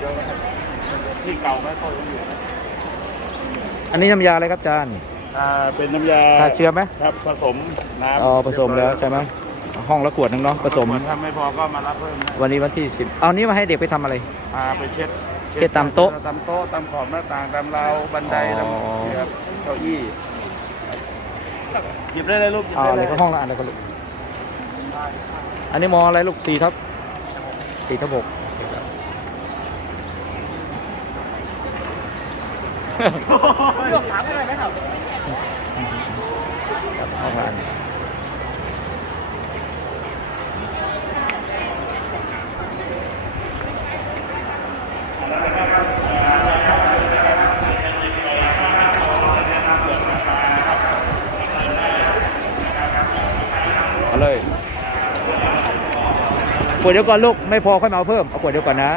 เดี๋ยวที่เก่าไม่ค่อยอยู่นะอันนี้น้ำยาอะไรครับอาจารย์อ่าเป็นน้ำยาฆ่าเชื้อไหมครับผสมน้ำอ๋อผสมแล้วใช่ไหมห้องละขวดหนึงเนาะผสม ถ้าไม่พอก็มารับเพิ่มได้วันนี้วันที่สิบเอานี้มาให้เด็กไปทำอะไร อ่าไปเช็ดเช็ดตามโต๊ะตามโต๊ะตามขอบหน้าต่างตามราวบันไดอ๋อตามครับเก้าอี้หยิบได้เลยลูกหยิบเอาได้อะไรเลยก็ห้องละอันแล้วก็ลูกอันนี้มออะไรลูกสี่ทับสี่ทับหก ครับห้องละอันเอาเลยขวดเดียวก่อนลูก ไม่พอค่อยมาเอาเพิ่ม เอาขวดเดียวก่อนนะ